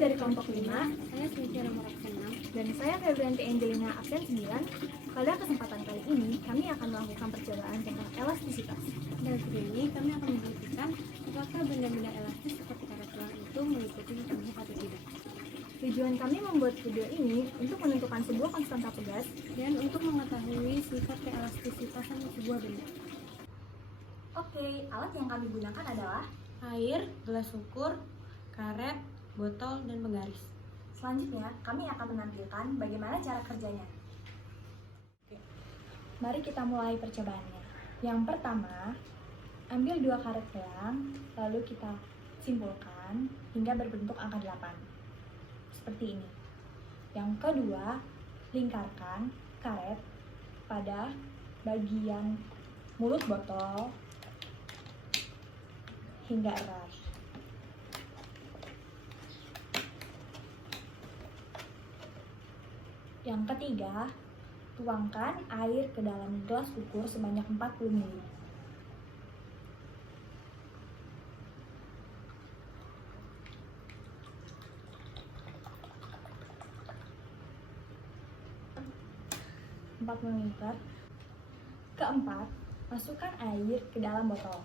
dari kelompok 5, Saya Cynthia nomor absen 6. dan saya Febrianti Angelina absen 9. Pada kesempatan kali ini, kami akan melakukan percobaan tentang elastisitas. Dalam video ini kami akan membuktikan apakah benda-benda elastis seperti karet gelang itu mengikuti hukum atau tidak. Tujuan kami membuat video ini untuk menentukan sebuah konstanta pegas Dan untuk mengetahui sifat keelastisitasan sebuah benda. Oke, alat yang kami gunakan adalah Air, gelas ukur, karet, botol, dan penggaris. selanjutnya kami akan menampilkan bagaimana cara kerjanya. Mari kita mulai percobaannya. Yang pertama, ambil 2 karet gelang, lalu kita simpulkan hingga berbentuk angka 8. Seperti ini. Yang kedua, lingkarkan karet pada bagian mulut botol hingga erat. Yang ketiga, tuangkan air ke dalam gelas ukur sebanyak 40 ml. Keempat, masukkan air ke dalam botol.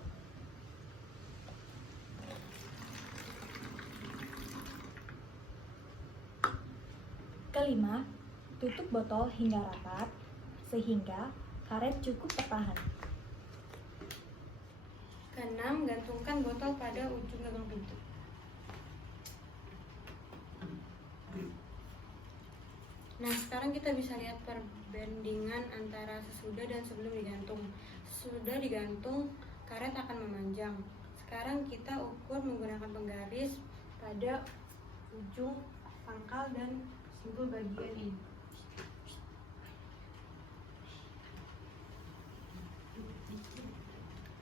Kelima, tutup botol hingga rapat sehingga karet cukup tertahan. Keenam, gantungkan botol pada ujung gagang pintu. Nah, sekarang kita bisa lihat perbandingan antara sesudah dan sebelum digantung. Sesudah digantung, karet akan memanjang. Sekarang kita ukur menggunakan penggaris pada ujung pangkal dan simpul bagian ini.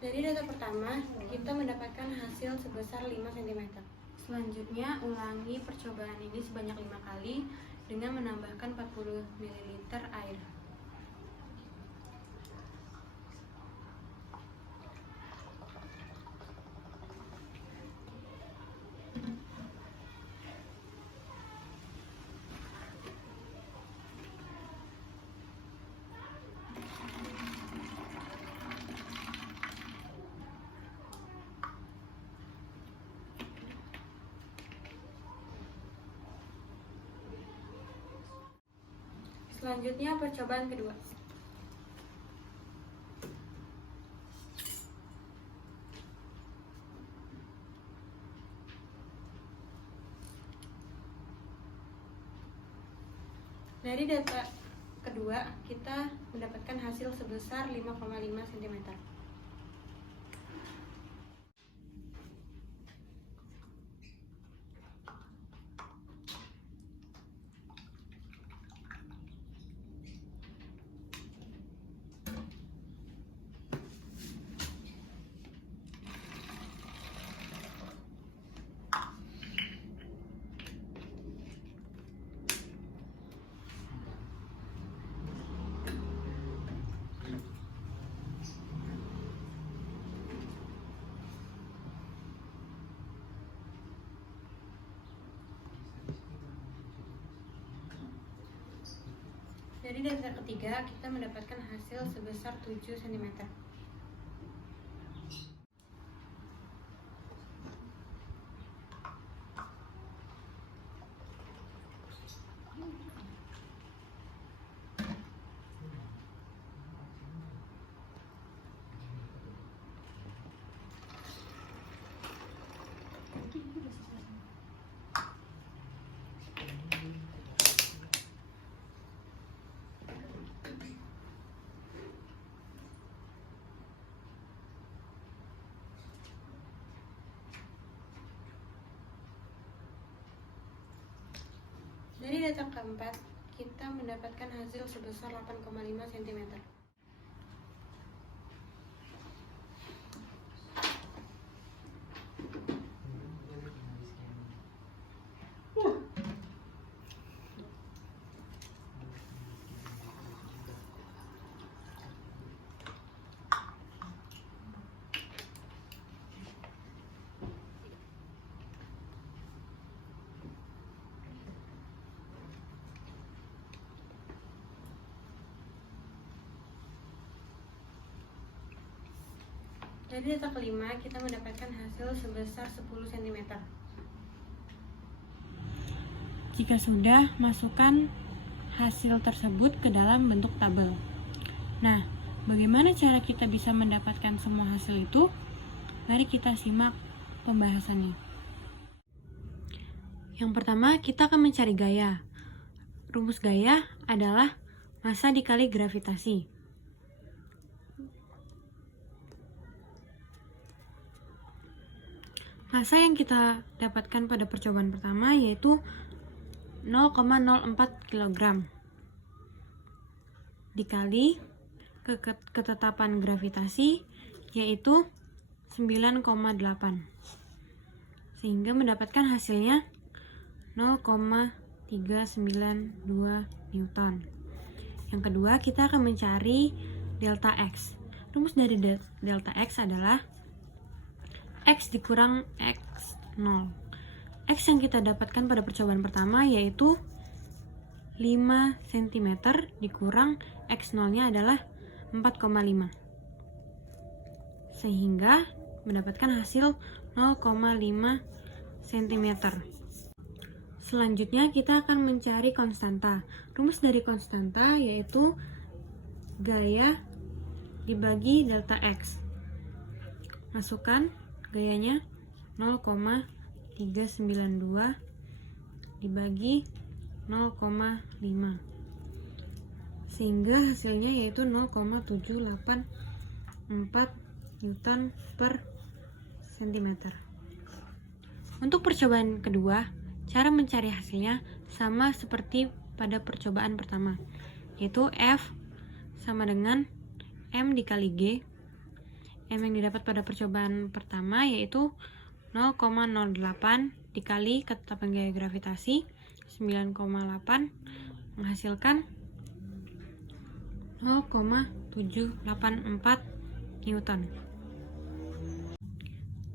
Dari data pertama, kita mendapatkan hasil sebesar 5 cm. Selanjutnya, ulangi percobaan ini sebanyak 5 kali dengan menambahkan 40 ml air. Selanjutnya, percobaan kedua. Dari data kedua, kita mendapatkan hasil sebesar 5,5 cm. Dari data ketiga, kita mendapatkan hasil sebesar 7 cm. Dari data keempat, kita mendapatkan hasil sebesar 8,5 cm. Dari data kelima, kita mendapatkan hasil sebesar 10 cm. Jika sudah, masukkan hasil tersebut ke dalam bentuk tabel. Nah, bagaimana cara kita bisa mendapatkan semua hasil itu? Mari kita simak pembahasannya. Yang pertama, kita akan mencari gaya. Rumus gaya adalah massa dikali gravitasi. Massa yang kita dapatkan pada percobaan pertama yaitu 0,04 kg dikali ketetapan gravitasi yaitu 9,8, sehingga mendapatkan hasilnya 0,392 Newton. Yang kedua, kita akan mencari delta X. Rumus dari delta X adalah X dikurang X0. X yang kita dapatkan pada percobaan pertama yaitu 5 cm dikurang X0-nya adalah 4,5. Sehingga mendapatkan hasil 0,5 cm. Selanjutnya kita akan mencari konstanta. Rumus dari konstanta yaitu gaya dibagi delta X. Masukkan gayanya 0,392 dibagi 0,5, sehingga hasilnya yaitu 0,784 Newton per cm. Untuk percobaan kedua, cara mencari hasilnya sama seperti pada percobaan pertama, yaitu F sama dengan M dikali G. M yang didapat pada percobaan pertama yaitu 0,08 dikali ketetapan gaya gravitasi 9,8 menghasilkan 0,784 Newton.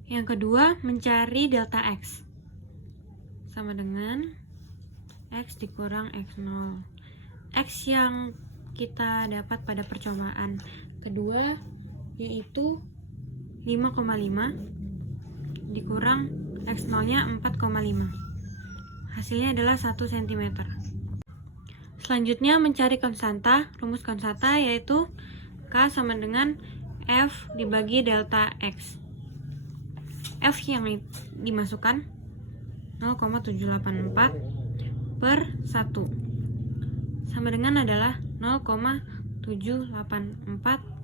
Yang kedua, mencari delta X. Sama dengan X dikurang X0. X yang kita dapat pada percobaan kedua yaitu 5,5 dikurang X0-nya 4,5. Hasilnya adalah 1 cm. Selanjutnya mencari konstanta. Rumus konstanta yaitu K sama dengan F dibagi delta X. F yang dimasukkan 0,784 per 1 sama dengan adalah 0,784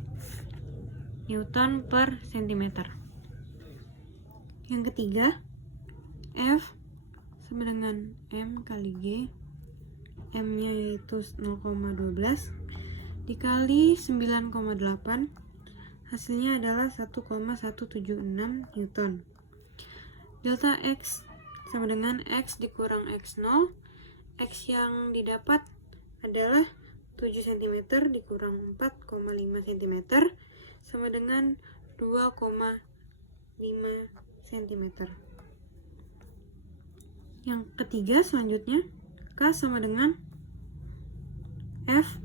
Newton per cm. Yang ketiga, F sama dengan M kali G. M-nya yaitu 0,12 dikali 9,8, hasilnya adalah 1,176 Newton. Delta X sama dengan X dikurang X0. X yang didapat adalah 7 cm dikurang 4,5 cm sama dengan 2,5 cm. Yang ketiga selanjutnya, K sama dengan F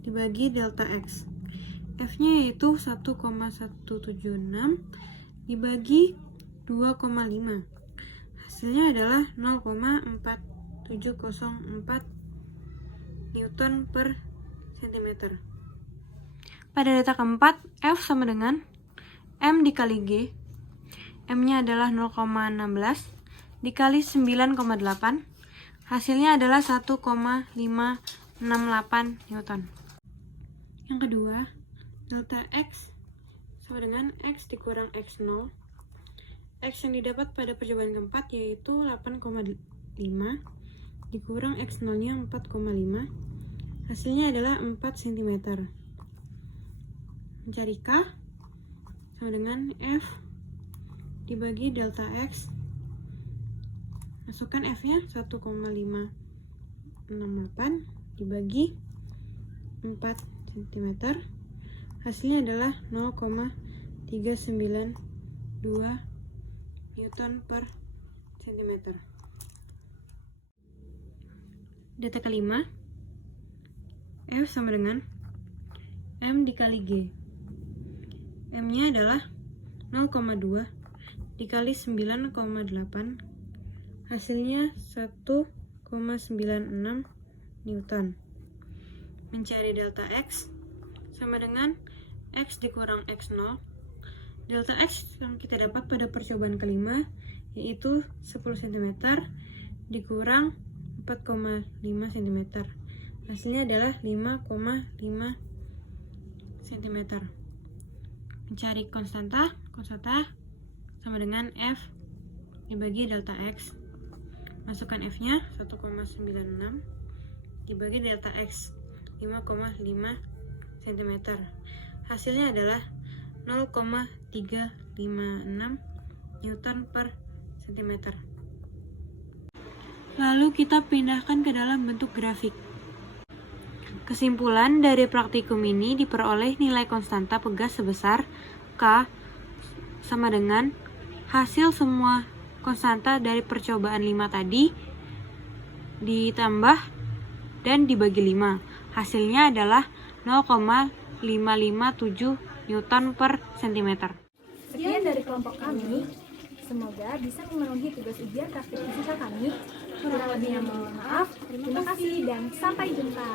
dibagi delta X. F-nya yaitu 1,176 dibagi 2,5. Hasilnya adalah 0,4704 Newton per cm. Pada data keempat, F sama dengan M dikali G. M-nya adalah 0,16 dikali 9,8. Hasilnya adalah 1,568 Newton. Yang kedua, delta X sama dengan X dikurang X0. X yang didapat pada percobaan keempat yaitu 8,5 dikurang X0-nya 4,5. Hasilnya adalah 4 cm. Mencari K sama dengan F dibagi delta X. Masukkan F-nya 1,568 dibagi 4 cm. Hasilnya adalah 0,392 Newton per cm. Data kelima, F sama dengan M dikali G. M-nya adalah 0,2 dikali 9,8, hasilnya 1,96 Newton. Mencari delta X sama dengan X dikurang X0. Delta X yang kita dapat pada percobaan kelima yaitu 10 cm dikurang 4,5 cm. Hasilnya adalah 5,5 cm. Mencari konstanta sama dengan F dibagi delta X. Masukkan F-nya 1,96 dibagi delta X 5,5 cm. Hasilnya adalah 0,356 Newton per cm. Lalu kita pindahkan ke dalam bentuk grafik. Kesimpulan dari praktikum ini diperoleh nilai konstanta pegas sebesar K sama dengan hasil semua konstanta dari percobaan 5 tadi ditambah dan dibagi 5. Hasilnya adalah 0,557 Newton per cm. Sekian dari kelompok kami. Semoga bisa memenuhi tugas ujian praktik fisika kami. Kurang lebihnya mohon maaf. Terima kasih dan sampai jumpa.